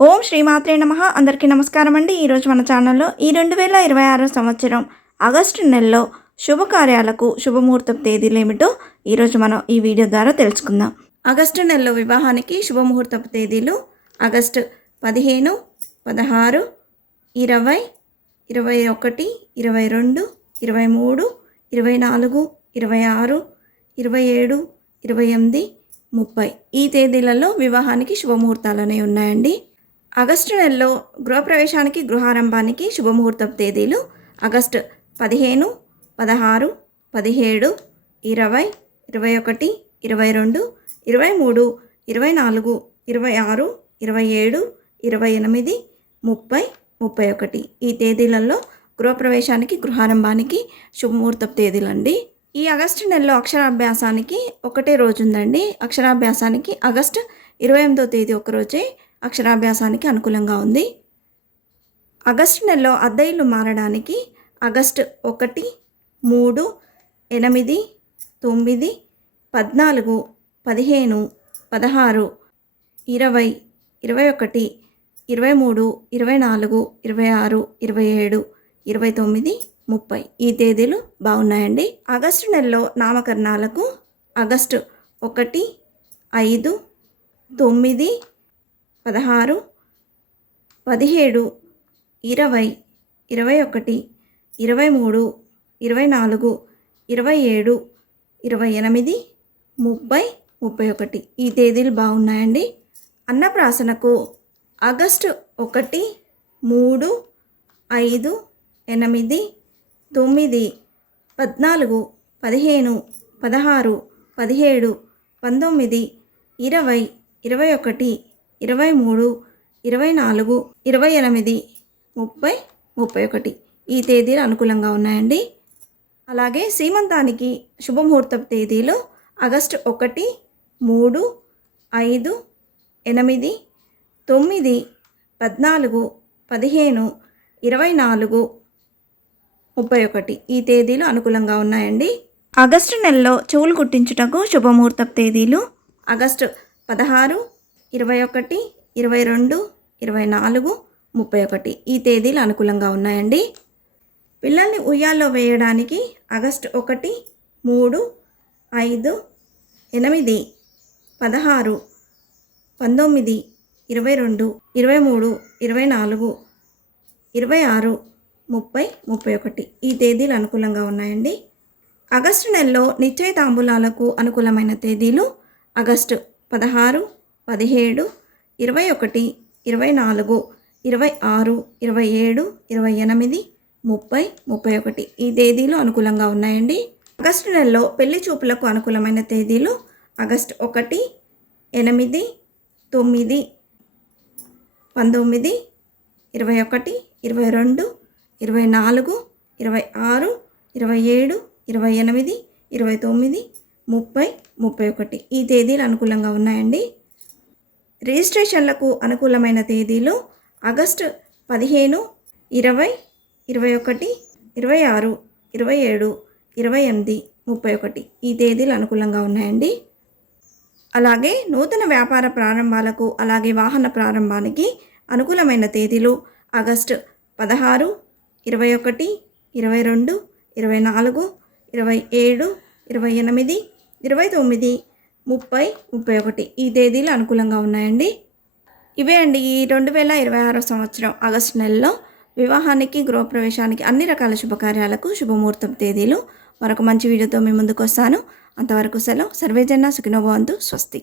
ఓం శ్రీమాత్రే నమః. అందరికీ నమస్కారం అండి. ఈరోజు మన ఛానల్లో ఈ 2026 సంవత్సరం ఆగస్టు నెలలో శుభకార్యాలకు శుభముహూర్తపు తేదీలు ఏమిటో ఈరోజు మనం ఈ వీడియో ద్వారా తెలుసుకుందాం. ఆగస్టు నెలలో వివాహానికి శుభముహూర్తపు తేదీలు ఆగస్టు 15, 16, 20, 21, 22, 23, 24, 26, 27, 28, 30 ఈ తేదీలలో వివాహానికి శుభముహూర్తాలు అనేవి ఉన్నాయండి. ఆగస్టు నెలలో గృహప్రవేశానికి గృహారంభానికి శుభముహూర్తపు తేదీలు ఆగస్టు 15, 16, 17, 20, 21, 22, 23, 24, 26, 27, 28, 30, 31 ఈ తేదీలలో గృహప్రవేశానికి గృహారంభానికి శుభముహూర్తపు తేదీలండి. ఈ ఆగస్టు నెలలో అక్షరాభ్యాసానికి ఒకటే రోజు ఉందండి. అక్షరాభ్యాసానికి ఆగస్టు 28వ తేదీ ఒకరోజే అక్షరాభ్యాసానికి అనుకూలంగా ఉంది. ఆగస్టు నెలలో అద్దె ఇల్లు మారడానికి ఆగస్టు 1, 3, 8, 9, 14, 15, 16, 20, 21, 23, 24, 26, 27, 29, 30 ఈ తేదీలు బాగున్నాయండి. ఆగస్టు నెలలో నామకరణాలకు ఆగస్టు 1, 5, 9, 16, 17, 20, 21, 23, 24, 27, 28, 30, 31 ఈ తేదీలు బాగున్నాయండి. అన్నప్రాసనకు ఆగస్టు 1, 3, 5, 8, 9, 14, 15, 16, 17, 19, 20, 21, 23, 24, 28, 30, 31 ఈ తేదీలు అనుకూలంగా ఉన్నాయండి. అలాగే సీమంతానికి శుభముహూర్తపు తేదీలు ఆగస్టు 1, 3, 5, 8, 9, 14, 15, 24, 31 ఈ తేదీలు అనుకూలంగా ఉన్నాయండి. ఆగస్టు నెలలో చెవులు కుట్టించుటకు శుభముహూర్తపు తేదీలు ఆగస్టు 16, 21, 22, 24, 31 ఈ తేదీలు అనుకూలంగా ఉన్నాయండి. పిల్లల్ని ఉయ్యాల్లో వేయడానికి ఆగస్టు 1, 3, 5, 8, 16, 19, 22, 23, 24, 26, 30, 31 ఈ తేదీలు అనుకూలంగా ఉన్నాయండి. ఆగస్టు నెలలో నిశ్చయ తాంబూలాలకు అనుకూలమైన తేదీలు ఆగస్టు 16, 17, 21, 24, 26, 27, 28, 30, 31 ఈ తేదీలు అనుకూలంగా ఉన్నాయండి. ఆగస్టు నెలలో పెళ్లి చూపులకు అనుకూలమైన తేదీలు ఆగస్టు 1, 8, 9, 19, 21, 22, 24, 26, 27, 28, 29, 30, 31 ఈ తేదీలు అనుకూలంగా ఉన్నాయండి. రిజిస్ట్రేషన్లకు అనుకూలమైన తేదీలు ఆగస్టు 15, 20, 21, 26, 27, 28, 31 ఈ తేదీలు అనుకూలంగా ఉన్నాయండి. అలాగే నూతన వ్యాపార ప్రారంభాలకు అలాగే వాహన ప్రారంభానికి అనుకూలమైన తేదీలు ఆగస్టు 16, 21, 22, 24, 27, 28, 29, 30, 31 ఈ తేదీలు అనుకూలంగా ఉన్నాయండి. ఇవే అండి ఈ 2026 సంవత్సరం ఆగస్టు నెలలో వివాహానికి గృహప్రవేశానికి అన్ని రకాల శుభకార్యాలకు శుభముహూర్తపు తేదీలు. మరొక మంచి వీడియోతో మీ ముందుకు వస్తాను. అంతవరకు సెలవు. సర్వేజన సుఖినో భవంతు. స్వస్తి.